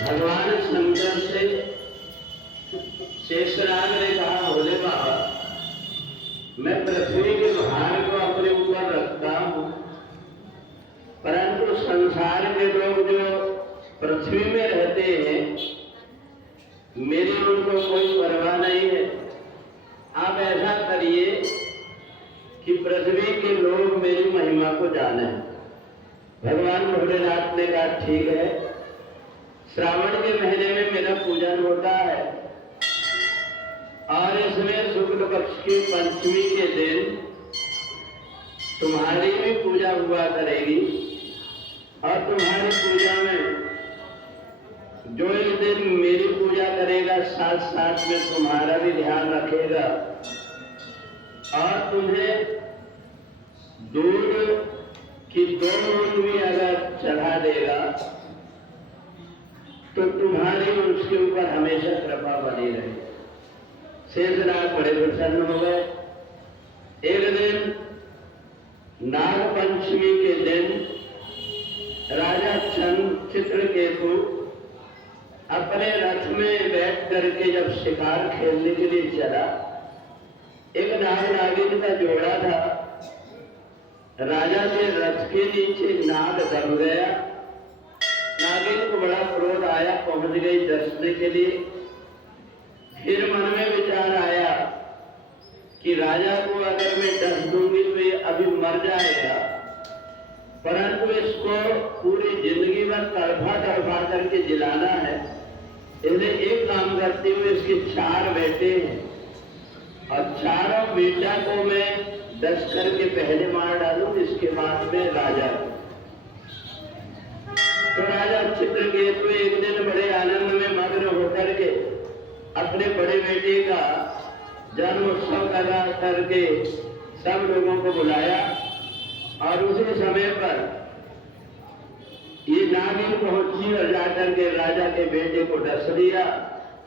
भगवान शंकर से शेषनाग ने कहा, भोले बाबा, मैं पृथ्वी के भार को अपने ऊपर रखता हूं, परंतु संसार के लोग जो पृथ्वी में रहते हैं, मेरी उनको कोई परवाह नहीं है। आप ऐसा करिए कि पृथ्वी के लोग मेरी महिमा को जाने। भगवान भोलेनाथ ने कहा, ठीक है, श्रावण के महीने में मेरा पूजन होता है और इसमें शुक्ल पक्ष की पंचमी के दिन तुम्हारी भी पूजा हुआ करेगी और तुम्हारी पूजा में जो एक दिन मेरी पूजा करेगा, साथ साथ में तुम्हारा भी ध्यान रखेगा और तुम्हें दूध की 2 बूंद भी अगर चढ़ा देगा तो तुम्हारी उसके ऊपर हमेशा कृपा बनी रहे। शेषनाग बड़े प्रसन्न हो गए। एक दिन नाग पंचमी के दिन राजा चित्रकेतु अपने रथ में बैठ करके जब शिकार खेलने के लिए चला, एक नाग नागिन का जोड़ा था। राजा के रथ के नीचे नाग दब गया। नागिन को बड़ा क्रोध आया, पहुंच गई दर्शने के लिए। फिर मन में विचार आया कि राजा को अगर मैं डस दूंगी तो ये अभी मर जाएगा, परंतु इसको पूरी जिंदगी भर तड़फा तड़फा करके जिलाना है। इसलिए एक काम करते हुए इसके 4 बेटे हैं और चारों बेटा को मैं डस करके पहले मार डालूं, इसके बाद में राजा। तो राजा चित्रकेतु एक दिन बड़े आनंद में मग्न होकर के अपने बड़े बेटे का जन्म उत्सव करा करके सब लोगों को बुलाया और उसी समय पर ये नागिन पहुंची और जाकर के राजा के बेटे को डस दिया।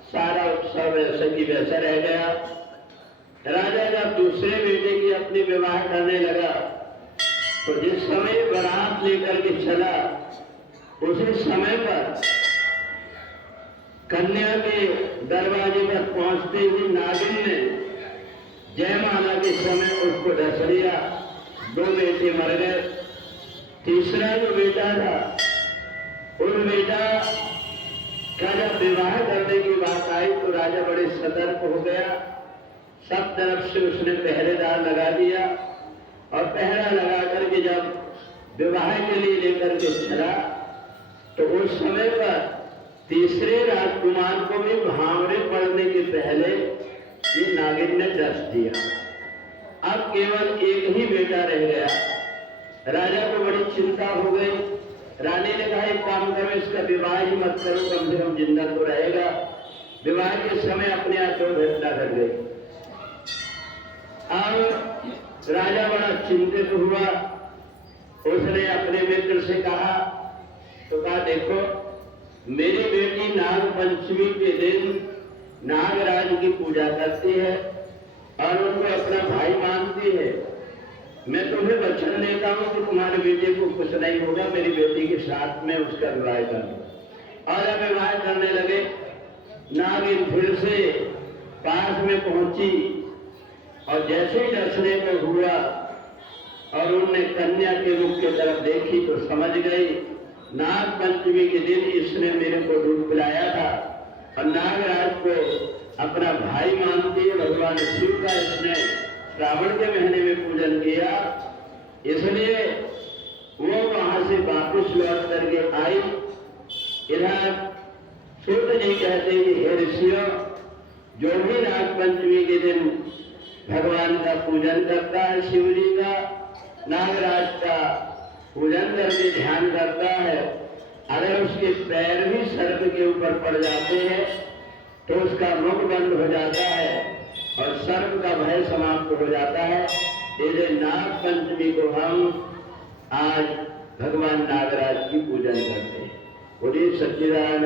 सारा उत्सव वैसे की वैसा रह गया। राजा जब दूसरे बेटे की अपनी विवाह करने लगा तो जिस समय बारात लेकर के चला, उसी समय पर कन्या के दरवाजे पर पहुंचते ही नागिन ने जयमाला के समय उसको डस लिया। 2 बेटे मर गए। तीसरा जो बेटा था, उन बेटा का जब विवाह करने की बात आई तो राजा बड़े सतर्क हो गया। सब तरफ से उसने पहरेदार लगा दिया और पहरा लगा करके जब विवाह के लिए लेकर के चला तो उस समय पर तीसरे राजकुमार को भी भांवरे पड़ने के पहले ये नागिन ने डस दिया। अब केवल एक ही बेटा रह गया। राजा को बड़ी चिंता हो गई। रानी ने कहा, एक काम करो, इसका विवाह ही मत करो, कम से कम जिंदा तो रहेगा। विवाह के समय अपने आप 2 घटना घट गई। अब राजा बड़ा चिंतित हुआ। उसने अपने मित्र से कहा, तो कहा, देखो, मेरी बेटी नाग पंचमी के दिन नागराज की पूजा करती है और उनको अपना भाई मानती है। मैं तुम्हें वचन देता हूं कि तुम्हारे बेटे को कुछ नहीं होगा, मेरी बेटी के साथ में उसका विवाह करना। और जब विवाह करने लगे, नागिन फिर से पास में पहुंची और जैसे ही दर्शने को हुआ और उनने कन्या के मुख की तरफ देखी तो समझ गई, नाग पंचमी के दिन इसने मेरे को दूध पिलाया था और नागराज को अपना भाई मानती है। भगवान शिव का इसने श्रावण के महीने में पूजन किया, इसलिए वो वहां से वापस लौट करके आई। इधर सूत जी कहते हैं, हे ऋषियों, जो भी नाग पंचमी के दिन भगवान का पूजन करता है, शिव जी का, नागराज का पूजन करके ध्यान करता है, अगर उसके पैर भी सर्प के ऊपर पड़ जाते हैं तो उसका मुख बंद हो जाता है और सर्प का भय समाप्त हो जाता है। इसलिए नाग पंचमी को हम आज भगवान नागराज की पूजन करते हैं। बोलिए सच्चिदानंद।